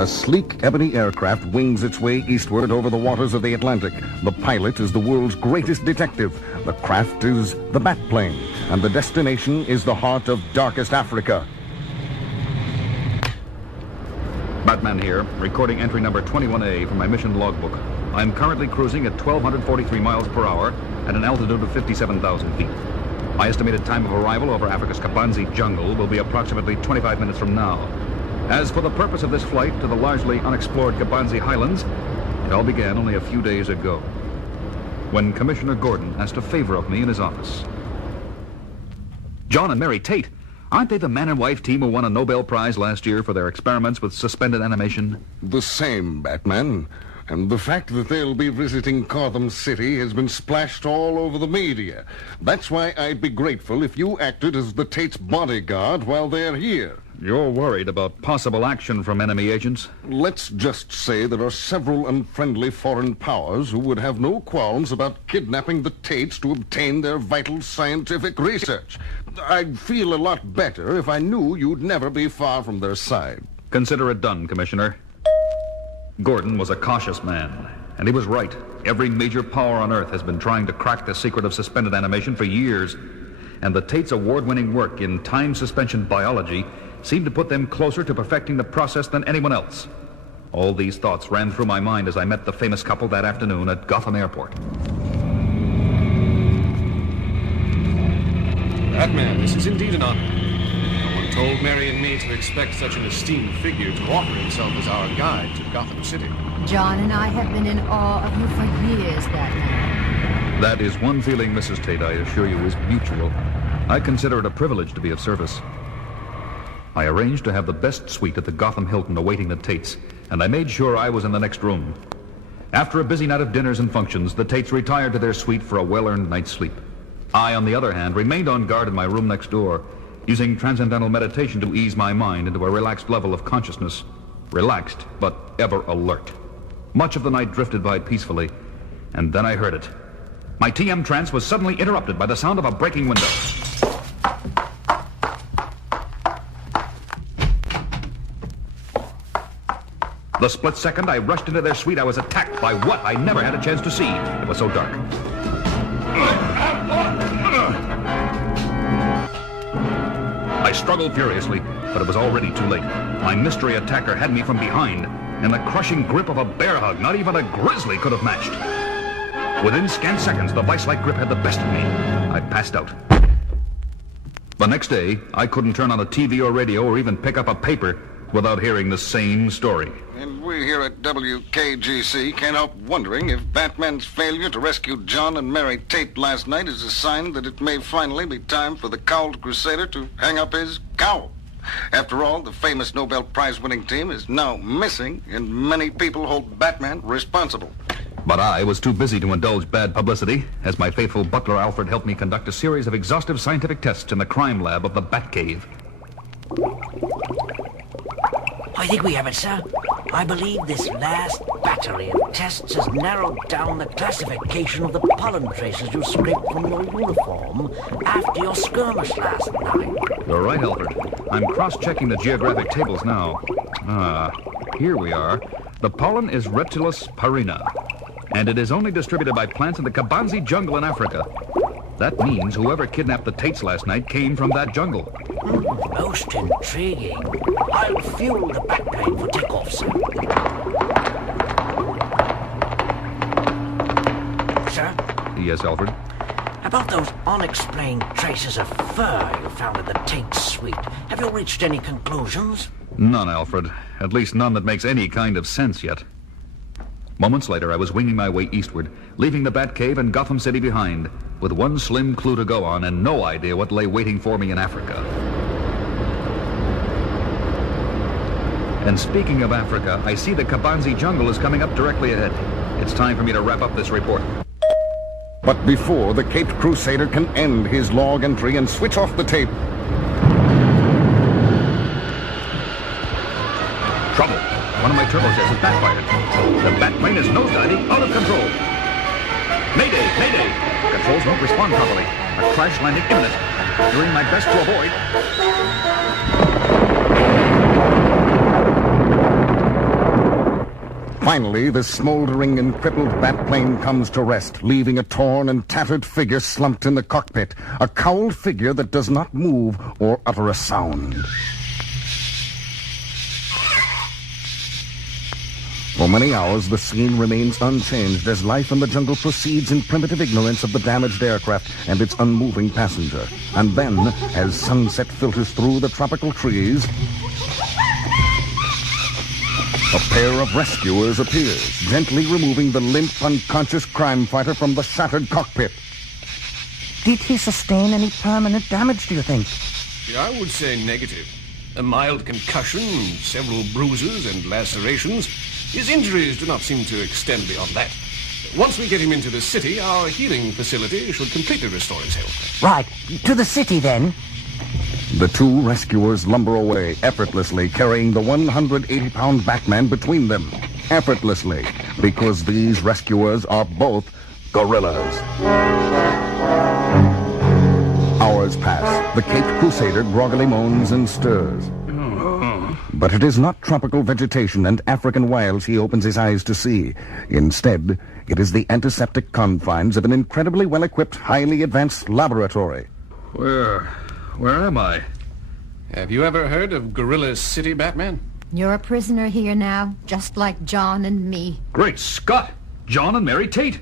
A sleek ebony aircraft wings its way eastward over the waters of the Atlantic. The pilot is the world's greatest detective. The craft is the batplane, and the destination is the heart of darkest Africa. Batman here, recording entry number 21A from my mission logbook. I am currently cruising at 1,243 miles per hour at an altitude of 57,000 feet. My estimated time of arrival over Africa's Kabanzi jungle will be approximately 25 minutes from now. As for the purpose of this flight to the largely unexplored Kabanzi highlands, it all began only a few days ago, when Commissioner Gordon asked a favor of me in his office. John and Mary Tate, aren't they the man and wife team who won a Nobel Prize last year for their experiments with suspended animation? The same, Batman. And the fact that they'll be visiting Gotham City has been splashed all over the media. That's why I'd be grateful if you acted as the Tate's bodyguard while they're here. You're worried about possible action from enemy agents? Let's just say there are several unfriendly foreign powers who would have no qualms about kidnapping the Tates to obtain their vital scientific research. I'd feel a lot better if I knew you'd never be far from their side. Consider it done, Commissioner. Gordon was a cautious man, and he was right. Every major power on Earth has been trying to crack the secret of suspended animation for years, and the Tate's award-winning work in time suspension biology seemed to put them closer to perfecting the process than anyone else. All these thoughts ran through my mind as I met the famous couple that afternoon at Gotham Airport. Batman, this is indeed an honor. No one told Mary and me to expect such an esteemed figure to offer himself as our guide to Gotham City. John and I have been in awe of you for years, Batman. That is one feeling, Mrs. Tate, I assure you, is mutual. I consider it a privilege to be of service. I arranged to have the best suite at the Gotham Hilton awaiting the Tates, and I made sure I was in the next room. After a busy night of dinners and functions, the Tates retired to their suite for a well-earned night's sleep. I, on the other hand, remained on guard in my room next door, using transcendental meditation to ease my mind into a relaxed level of consciousness. Relaxed, but ever alert. Much of the night drifted by peacefully, and then I heard it. My TM trance was suddenly interrupted by the sound of a breaking window. The split second I rushed into their suite, I was attacked by what I never had a chance to see. It was so dark. I struggled furiously, but it was already too late. My mystery attacker had me from behind, in the crushing grip of a bear hug not even a grizzly could have matched. Within scant seconds, the vice-like grip had the best of me. I passed out. The next day, I couldn't turn on a TV or radio or even pick up a paper without hearing the same story. And we here at WKGC can't help wondering if Batman's failure to rescue John and Mary Tate last night is a sign that it may finally be time for the cowled crusader to hang up his cowl. After all, the famous Nobel Prize-winning team is now missing, and many people hold Batman responsible. But I was too busy to indulge bad publicity, as my faithful butler Alfred helped me conduct a series of exhaustive scientific tests in the crime lab of the Batcave. I think we have it, sir. I believe this last battery of tests has narrowed down the classification of the pollen traces you scraped from your uniform after your skirmish last night. You're right, Alfred. I'm cross-checking the geographic tables now. Here we are. The pollen is Retulus parina, and it is only distributed by plants in the Kabanzi jungle in Africa. That means whoever kidnapped the Tates last night came from that jungle. Most intriguing. I'll fuel the backplane for takeoff, sir. Sir? Yes, Alfred? About those unexplained traces of fur you found in the Tate suite, have you reached any conclusions? None, Alfred. At least none that makes any kind of sense yet. Moments later, I was winging my way eastward, leaving the Batcave and Gotham City behind, with one slim clue to go on and no idea what lay waiting for me in Africa. And speaking of Africa, I see the Kabanzi jungle is coming up directly ahead. It's time for me to wrap up this report. But before the Caped Crusader can end his log entry and switch off the tape... Trouble. One of my turbojets has backfired. The Batplane is nosediving out of control. Mayday! Mayday! Controls won't respond properly. A crash landing imminent. Doing my best to avoid... Finally, the smoldering and crippled bat plane comes to rest, leaving a torn and tattered figure slumped in the cockpit. A cowled figure that does not move or utter a sound. For many hours, the scene remains unchanged as life in the jungle proceeds in primitive ignorance of the damaged aircraft and its unmoving passenger. And then, as sunset filters through the tropical trees, a pair of rescuers appears, gently removing the limp, unconscious crime fighter from the shattered cockpit. Did he sustain any permanent damage, do you think? I would say negative. A mild concussion, several bruises and lacerations. His injuries do not seem to extend beyond that. Once we get him into the city, our healing facility should completely restore his health. Right. To the city, then. The two rescuers lumber away, effortlessly carrying the 180-pound Batman between them. Effortlessly, because these rescuers are both gorillas. Hours pass. The Caped Crusader groggily moans and stirs. But it is not tropical vegetation and African wilds he opens his eyes to see. Instead, it is the antiseptic confines of an incredibly well-equipped, highly advanced laboratory. Where am I? Have you ever heard of Gorilla City, Batman? You're a prisoner here now, just like John and me. Great Scott! John and Mary Tate!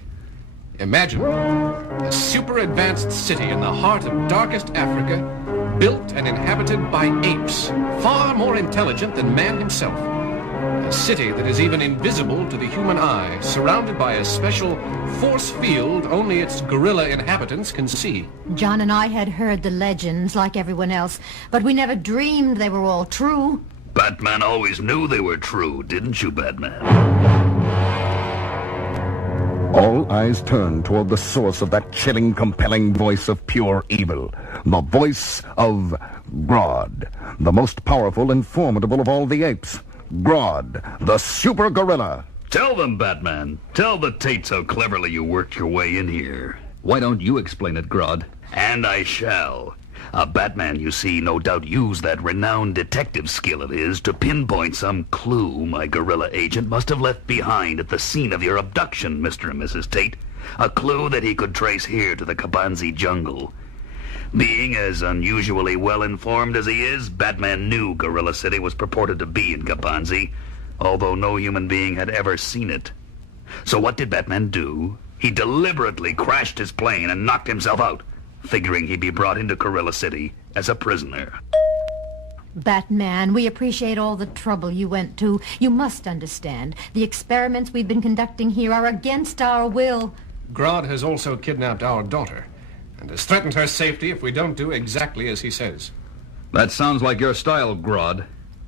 Imagine a super-advanced city in the heart of darkest Africa, built and inhabited by apes, far more intelligent than man himself. A city that is even invisible to the human eye, surrounded by a special force field only its gorilla inhabitants can see. John and I had heard the legends like everyone else, but we never dreamed they were all true. Batman always knew they were true, didn't you, Batman? All eyes turn toward the source of that chilling, compelling voice of pure evil. The voice of Grodd, the most powerful and formidable of all the apes. Grodd, the super gorilla. Tell them, Batman. Tell the Tates how cleverly you worked your way in here. Why don't you explain it, Grodd? And I shall. Batman, you see, no doubt used that renowned detective skill of his to pinpoint some clue my gorilla agent must have left behind at the scene of your abduction, Mr. and Mrs. Tate. A clue that he could trace here to the Kabanzi jungle. Being as unusually well-informed as he is, Batman knew Gorilla City was purported to be in Kabanzi, although no human being had ever seen it. So what did Batman do? He deliberately crashed his plane and knocked himself out, figuring he'd be brought into Gorilla City as a prisoner. Batman, we appreciate all the trouble you went to. You must understand, the experiments we've been conducting here are against our will. Grodd has also kidnapped our daughter, and has threatened her safety if we don't do exactly as he says. That sounds like your style, Grodd.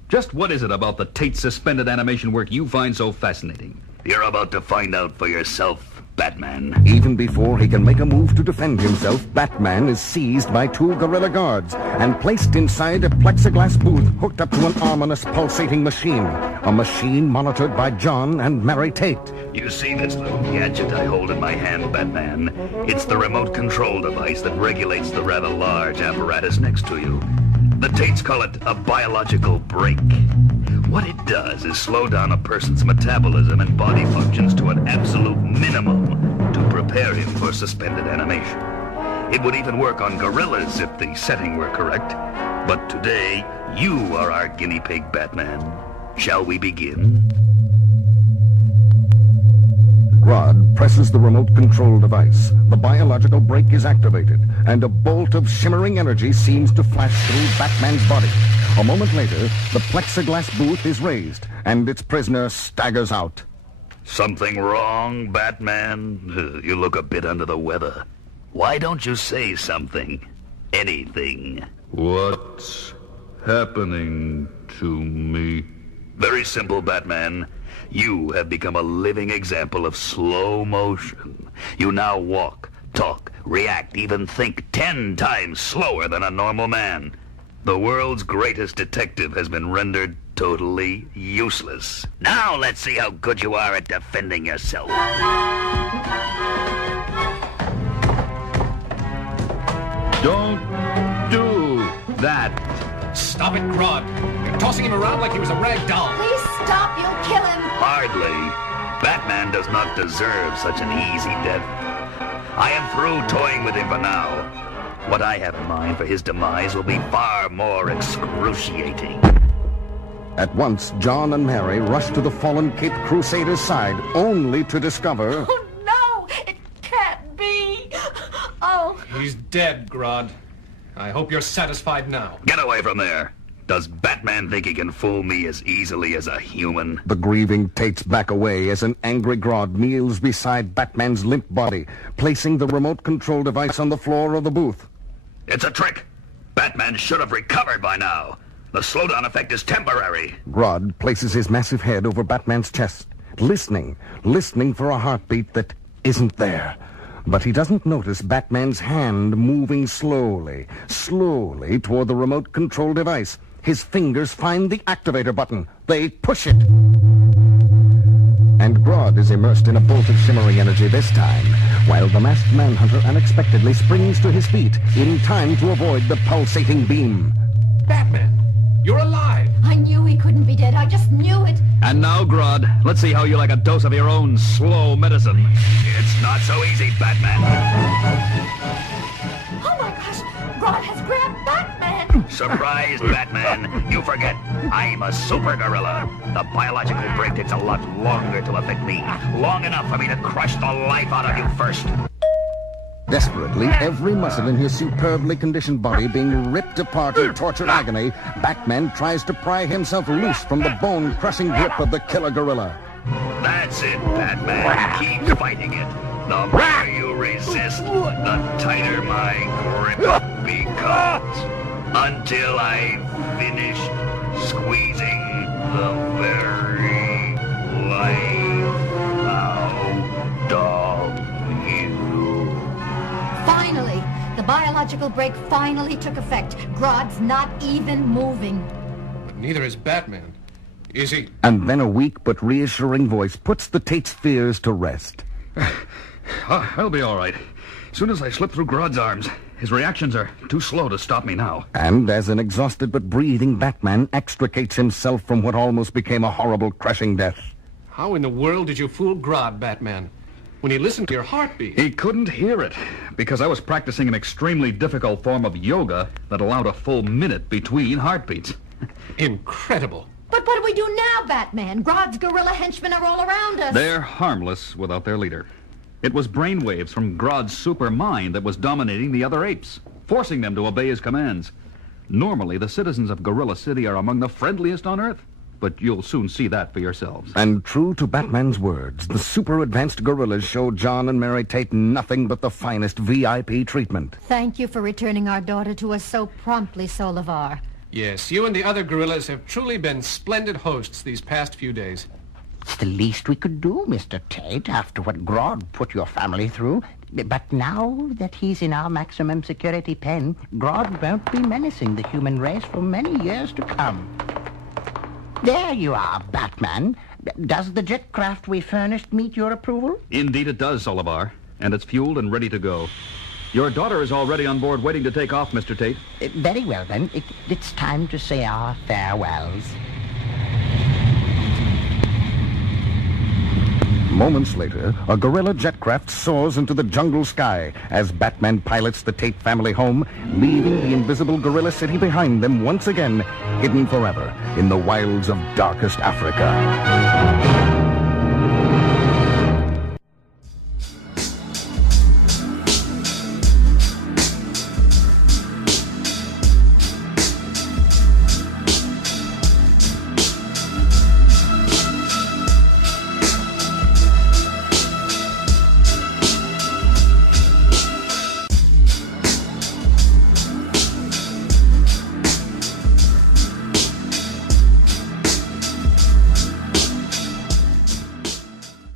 Just what is it about the Tate suspended animation work you find so fascinating? You're about to find out for yourself, Batman. Even before he can make a move to defend himself, Batman is seized by two gorilla guards and placed inside a plexiglass booth hooked up to an ominous pulsating machine. A machine monitored by John and Mary Tate. You see this little gadget I hold in my hand, Batman? It's the remote control device that regulates the rather large apparatus next to you. The Tates call it a biological brake. What it does is slow down a person's metabolism and body functions to an absolute minimum to prepare him for suspended animation. It would even work on gorillas if the setting were correct. But today, you are our guinea pig, Batman. Shall we begin? Grodd presses the remote control device. The biological brake is activated, and a bolt of shimmering energy seems to flash through Batman's body. A moment later, the plexiglass booth is raised, and its prisoner staggers out. Something wrong, Batman? You look a bit under the weather. Why don't you say something? Anything. What's happening to me? Very simple, Batman. You have become a living example of slow motion. You now walk, talk, react, even think 10 times slower than a normal man. The world's greatest detective has been rendered totally useless. Now let's see how good you are at defending yourself. Don't do that. Stop it, Grodd. You're tossing him around like he was a rag doll. Please stop, you'll kill him. Hardly. Batman does not deserve such an easy death. I am through toying with him for now. What I have in mind for his demise will be far more excruciating. At once, John and Mary rush to the fallen Cape Crusader's side, only to discover... Oh, no! It can't be! Oh... He's dead, Grodd. I hope you're satisfied now. Get away from there. Does Batman think he can fool me as easily as a human? The grieving Tates back away as an angry Grodd kneels beside Batman's limp body, placing the remote control device on the floor of the booth. It's a trick. Batman should have recovered by now. The slowdown effect is temporary. Grodd places his massive head over Batman's chest, listening for a heartbeat that isn't there. But he doesn't notice Batman's hand moving slowly toward the remote control device. His fingers find the activator button. They push it. And Grodd is immersed in a bolt of shimmering energy this time, while the masked manhunter unexpectedly springs to his feet in time to avoid the pulsating beam. Batman, you're alive. I knew he couldn't be dead. I just knew it. And now, Grodd, let's see how you like a dose of your own slow medicine. It's not so easy, Batman. Oh my gosh, Grodd has grabbed Batman. Surprise, Batman. You forget, I'm a super gorilla. The biological break takes a lot longer to affect me. Long enough for me to crush the life out of you first. Desperately, every muscle in his superbly conditioned body being ripped apart in tortured agony, Batman tries to pry himself loose from the bone-crushing grip of the killer gorilla. That's it, Batman. Keep fighting it. The more you resist, the tighter my grip becomes. Until I've finished squeezing the very life out of you. Finally, the biological break finally took effect. Grodd's not even moving. But neither is Batman. Is he? And then a weak but reassuring voice puts the Tate's fears to rest. I'll be all right. As soon as I slip through Grodd's arms. His reactions are too slow to stop me now. And as an exhausted but breathing Batman extricates himself from what almost became a horrible crashing death. How in the world did you fool Grodd, Batman? When he listened to your heartbeat. He couldn't hear it, because I was practicing an extremely difficult form of yoga that allowed a full minute between heartbeats. Incredible. But what do we do now, Batman? Grodd's gorilla henchmen are all around us. They're harmless without their leader. It was brainwaves from Grodd's super mind that was dominating the other apes, forcing them to obey his commands. Normally, the citizens of Gorilla City are among the friendliest on Earth, but you'll soon see that for yourselves. And true to Batman's words, the super-advanced gorillas showed John and Mary Tate nothing but the finest VIP treatment. Thank you for returning our daughter to us so promptly, Solivar. Yes, you and the other gorillas have truly been splendid hosts these past few days. It's the least we could do, Mr. Tate, after what Grodd put your family through. But now that he's in our maximum security pen, Grodd won't be menacing the human race for many years to come. There you are, Batman. Does the jet craft we furnished meet your approval? Indeed it does, Solivar, and it's fueled and ready to go. Your daughter is already on board waiting to take off, Mr. Tate. Very well, then. It's time to say our farewells. Moments later, a gorilla jetcraft soars into the jungle sky as Batman pilots the Tate family home, leaving the invisible Gorilla City behind them once again, hidden forever in the wilds of darkest Africa.